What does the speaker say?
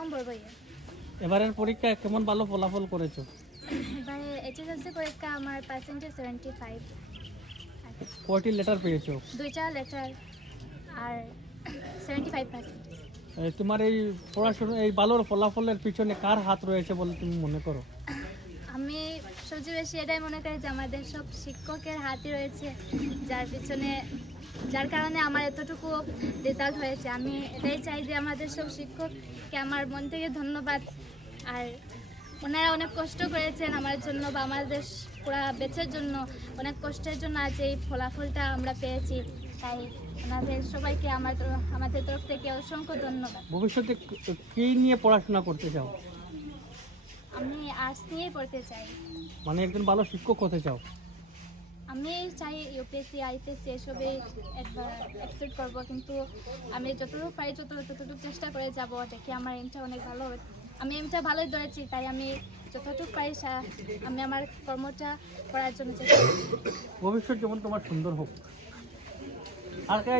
বেগম বড়বইয়া। এবারের পরীক্ষায় কেমন ভালো ফলাফল করেছো? এবারে এইচএসএলসি পরীক্ষা আমার পার্সেন্টেজ 75। কয়টি লেটার পেয়েছো? 2টা লেটার আর 75%। তোমার এই পড়াশোনা এই ভালো ফলাফলের পিছনে কার হাত রয়েছে বলে তুমি মনে করো? আমি সবচেয়ে বেশি এটাই মনে করি যে আমাদের সব শিক্ষকের হাতই রয়েছে, যার কারণে আমার এতটুকু রেজাল্ট হয়েছে। আমি এটাই চাই যে আমাদের সব শিক্ষককে আমার মন থেকে ধন্যবাদ। আর ওনারা অনেক কষ্ট করেছেন আমার জন্য বা আমাদের পুরা বেচের জন্য, অনেক কষ্টের জন্য আজ এই ফলাফলটা আমরা পেয়েছি। তাই ওনাদের সবাইকে আমাদের তরফ থেকে অসংখ্য ধন্যবাদ। ভবিষ্যতে কী নিয়ে পড়াশোনা করতে চাও? আমি আর্টস নিয়েই পড়তে চাই। মানে একজন ভালো শিক্ষক হতে চাও? আমি চাই ইউপিএসসি আইপিএসসি এসবে অ্যাকসেপ্ট করব, কিন্তু আমি যতটুকু পারি ততটুকু চেষ্টা করে যাব। দেখি আমার এমটা অনেক ভালো হবে। আমি এমটা ভালোই ধরেছি, তাই আমি যতটুকু পারি আমি আমার কর্মটা করার জন্য চেষ্টা করি। ভবিষ্যৎ যেমন তোমার সুন্দর হোক। আর কে